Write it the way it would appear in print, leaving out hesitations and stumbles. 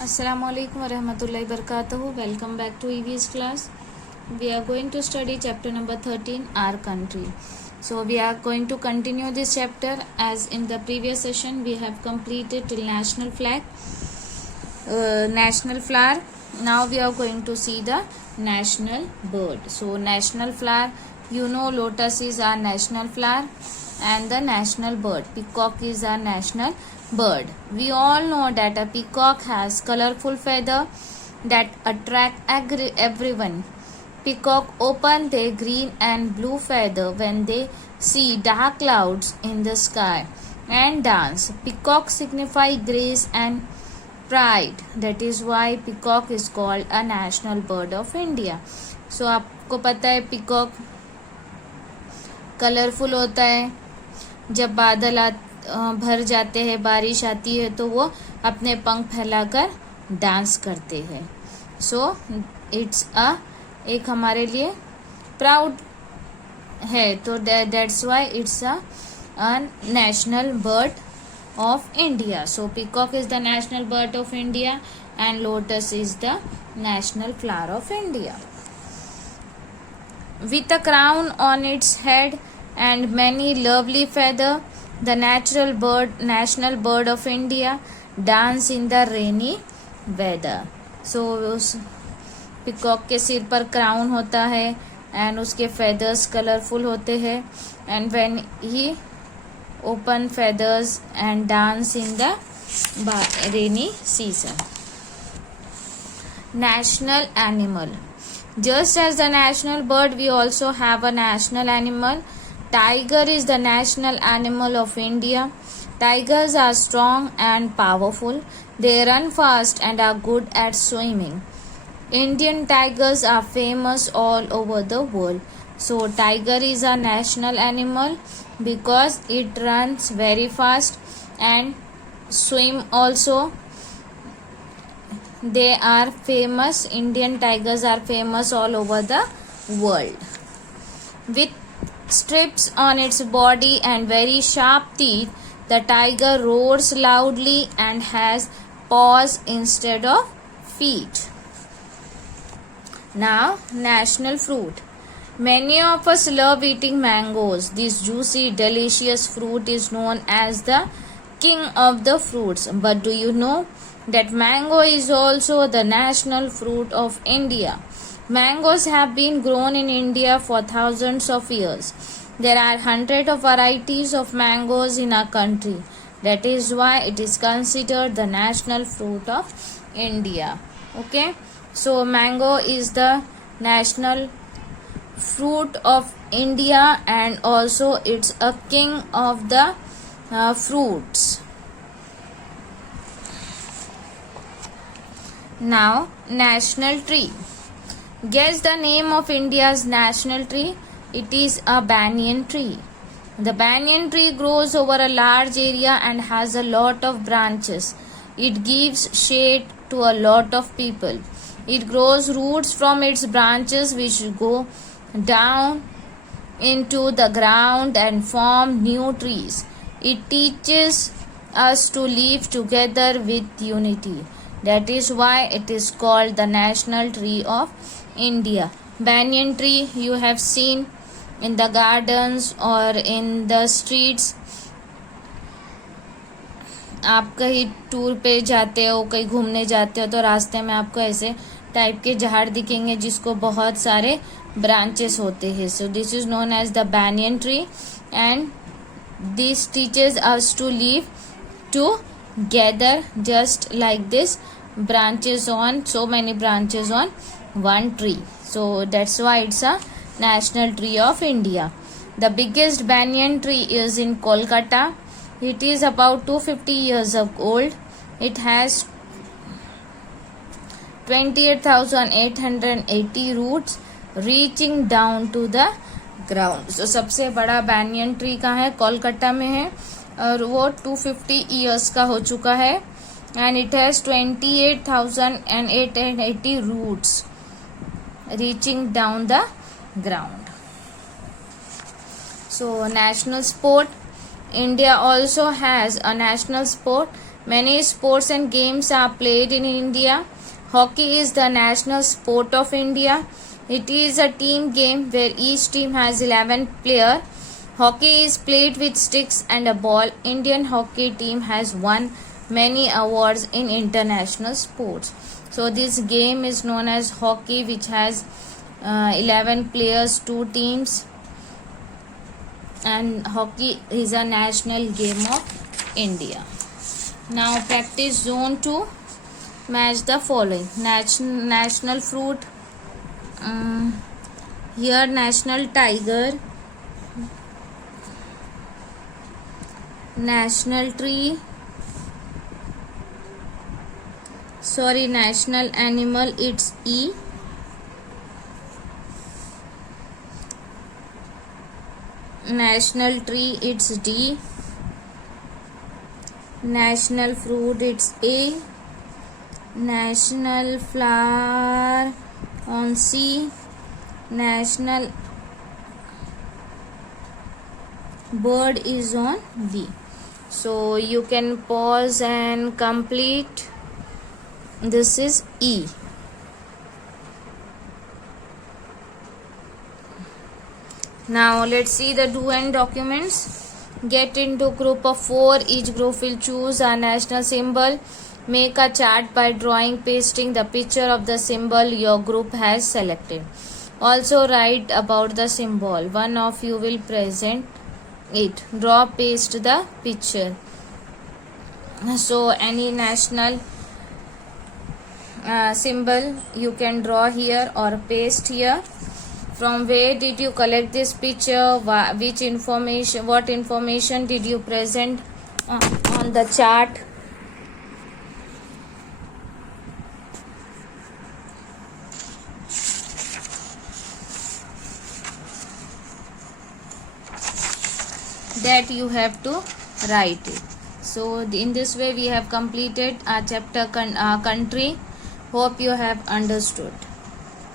Assalamualaikum warahmatullahi wabarakatuh. Welcome back to EVS class. We are going to study chapter number 13, our country. So we are going to continue this chapter as in the previous session we have completed till national flag, national flower. Now we are going to see the national bird. So national flower, you know, lotus is our national flower and the national bird peacock is our national bird. We all know that a peacock has colorful feather that attract everyone. Peacock open their green and blue feather when they see dark clouds in the sky and dance. Peacock signify grace and pride. That is why peacock is called a national bird of India. So आपको पता है peacock colourful होता है. जब बादल भर जाते हैं, बारिश आती है तो वो अपने पंख फैलाकर डांस करते हैं. सो इट्स एक हमारे लिए प्राउड है. तो that's why it's a national bird of India. So peacock is the national bird of India and lotus is the national flower of India. With a crown on its head and many lovely feathers, the national bird of India dance in the rainy weather. So peacock के सिर पर crown होता है and उसके feathers colorful होते हैं and when he open feathers and dance in the rainy season. National animal. Just as the national bird, we also have a national animal. Tiger is the national animal of India. Tigers are strong and powerful. They run fast and are good at swimming. Indian tigers are famous all over the world. So tiger is a national animal because it runs very fast and swim also. They are famous. Indian tigers are famous all over the world. With strips on its body and very sharp teeth, the tiger roars loudly and has paws instead of feet. Now, national fruit. Many of us love eating mangoes. This juicy, delicious fruit is known as the king of the fruits. But do you know that mango is also the national fruit of India? Mangoes have been grown in India for thousands of years. There are hundreds of varieties of mangoes in our country. That is why it is considered the national fruit of India. Okay, so mango is the national fruit of India and also it's a king of the fruits. Now, national tree. Guess the name of India's national tree. It is a banyan tree. The banyan tree grows over a large area and has a lot of branches. It gives shade to a lot of people. It grows roots from its branches which go down into the ground and form new trees. It teaches us to live together with unity. That is why it is called the national tree of India. Banyan tree you have seen in the gardens or in the streets. आप कहीं tour पे जाते हो, कहीं घूमने जाते हो तो रास्ते में आपको ऐसे टाइप के झाड़ दिखेंगे जिसको बहुत सारे branches होते हैं. So this is known as the banyan tree and this teaches us to live together just like this, branches on, so many branches on one tree. So that's why it's a national tree of India. The biggest banyan tree is in Kolkata. It is about 250 years old. It has 28,880 roots reaching down to the ground. So सबसे बड़ा banyan tree कहाँ है? कोलकाता में है और वो 250 years का हो चुका है and it has 28,880 roots reaching down the ground. So national sport. India also has a national sport Many sports and games are played in India. Hockey is the national sport of India. It is a team game where each team has 11 players. Hockey is played with sticks and a ball. Indian hockey team has won many awards in international sports. So this game is known as hockey, which has 11 players, 2 teams, and hockey is a national game of India. Now practice zone 2. Match the following. National fruit. Here national tiger, national tree, national animal, it's E. National tree, it's D. National fruit, it's A. National flower on C. National bird is on D. So you can pause and complete. This is E. Now let's see the do and documents. Get into group of 4. Each group will choose a national symbol. Make a chart by drawing, pasting the picture of the symbol your group has selected. Also write about the symbol. One of you will present it. Draw, paste the picture. So any national symbol you can draw here or paste here. From where did you collect this picture? What information did you present on the chart? That you have to write it. So in this way we have completed our chapter country. Hope you have understood.